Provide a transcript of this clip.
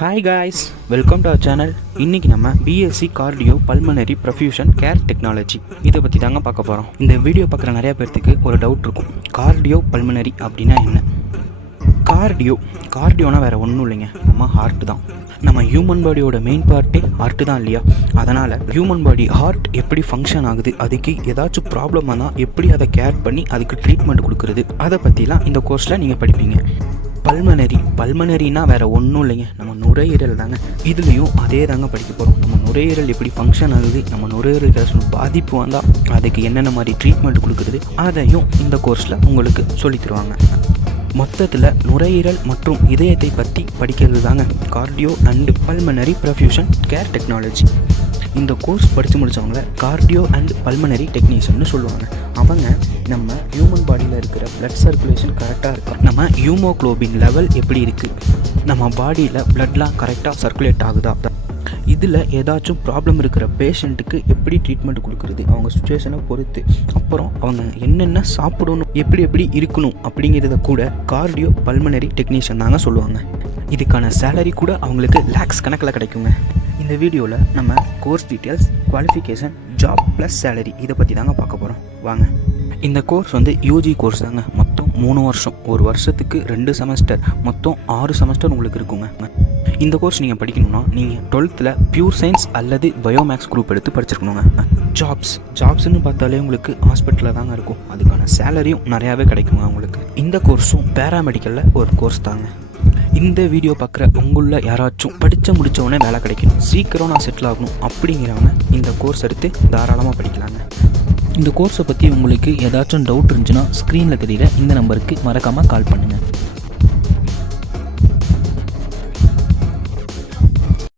Hi guys, welcome to our channel. இன்றைக்கி நம்ம BSc cardio pulmonary perfusion care technology இதை பற்றி தாங்க பார்க்க போகிறோம். இந்த வீடியோ பார்க்குற நிறையா பேர்த்துக்கு ஒரு டவுட் இருக்கும், கார்டியோ பல்மனரி அப்படின்னா என்ன? கார்டியோனா வேறு ஒன்றும் இல்லைங்க, நம்ம ஹார்ட் தான். நம்ம ஹியூமன் பாடியோட மெயின் பார்ட்டே ஹார்ட்டு தான் இல்லையா? அதனால் ஹியூமன் பாடி ஹார்ட் எப்படி ஃபங்க்ஷன் ஆகுது, அதுக்கு ஏதாச்சும் ப்ராப்ளம் ஆனால் எப்படி அதை கேர் பண்ணி அதுக்கு ட்ரீட்மெண்ட் கொடுக்குறது, அதை பற்றிலாம் இந்த கோர்ஸில் நீங்கள் படிப்பீங்க. பல்மனரினா வேறு ஒன்றும் இல்லைங்க, நம்ம நுரையீரல் தாங்க. இதுலேயும் அதே தாங்க படிக்க போகிறோம். நம்ம நுரையீரல் எப்படி ஃபங்க்ஷன் ஆகுது, நம்ம நுரையீரல் பாதிப்பு வந்தால் அதுக்கு என்னென்ன மாதிரி ட்ரீட்மெண்ட் கொடுக்குறது, அதையும் இந்த கோர்ஸில் உங்களுக்கு சொல்லி தருவாங்க. மொத்தத்தில் நுரையீரல் மற்றும் இதயத்தை பற்றி படிக்கிறது தாங்க cardio and pulmonary perfusion care technology. இந்த கோர்ஸ் படித்து முடித்தவங்கள கார்டியோ அண்ட் பல்மனரி டெக்னீஷியன்னு சொல்லுவாங்க. அவங்க நம்ம ஹியூமன் பாடியில் இருக்கிற பிளட் சர்க்குலேஷன் கரெக்டாக இருக்கா, நம்ம ஹீமோகுளோபின் லெவல் எப்படி இருக்குது, நம்ம பாடியில் பிளட்லாம் கரெக்டாக சர்க்குலேட் ஆகுதா, இதில் ஏதாச்சும் ப்ராப்ளம் இருக்கிற பேஷண்ட்டுக்கு எப்படி ட்ரீட்மெண்ட் கொடுக்குறது, அவங்க சுச்சுவேஷனை பொறுத்து, அப்புறம் அவங்க என்னென்ன சாப்பிடணும், எப்படி இருக்கணும் அப்படிங்கிறத கூட கார்டியோ பல்மனரி டெக்னீஷியன் தாங்க சொல்லுவாங்க. இதுக்கான சேலரி கூட அவங்களுக்கு லேக்ஸ் கணக்கில் கிடைக்குங்க. இந்த வீடியோவில் நம்ம course details, qualification, job plus salary இதை பற்றி தாங்க பார்க்க போகிறோம். வாங்க. இந்த கோர்ஸ் யூஜி கோர்ஸ் தாங்க. மொத்தம் 3 வருஷம், ஒரு வருஷத்துக்கு 2 செமஸ்டர், மொத்தம் 6 செமஸ்டர் உங்களுக்கு இருக்குங்க. இந்த கோர்ஸ் நீங்கள் படிக்கணும்னா நீங்கள் 12th பியூர் சயின்ஸ் அல்லது பயோமேக்ஸ் குரூப் எடுத்து படிச்சிருக்கணுங்க. ஜாப்ஸ்ன்னு பார்த்தாலே உங்களுக்கு ஹாஸ்பிட்டலில் தாங்க இருக்கும். அதுக்கான சேலரியும் நிறையாவே கிடைக்குங்க உங்களுக்கு. இந்த கோர்ஸும் பேராமெடிக்கலில் ஒரு கோர்ஸ் தாங்க. இந்த வீடியோ பார்க்குற உங்களில் யாராச்சும் படித்து முடித்தவொடனே வேலை கிடைக்கணும், சீக்கிரம் நான் செட்டில் ஆகணும் அப்படிங்கிறவங்க இந்த கோர்ஸ் எடுத்து தாராளமாக படிக்கலாங்க. இந்த கோர்ஸை பற்றி உங்களுக்கு ஏதாச்சும் டவுட் இருந்துச்சுன்னா ஸ்க்ரீனில் தெரியுற இந்த நம்பருக்கு மறக்காமல் கால் பண்ணுங்கள்.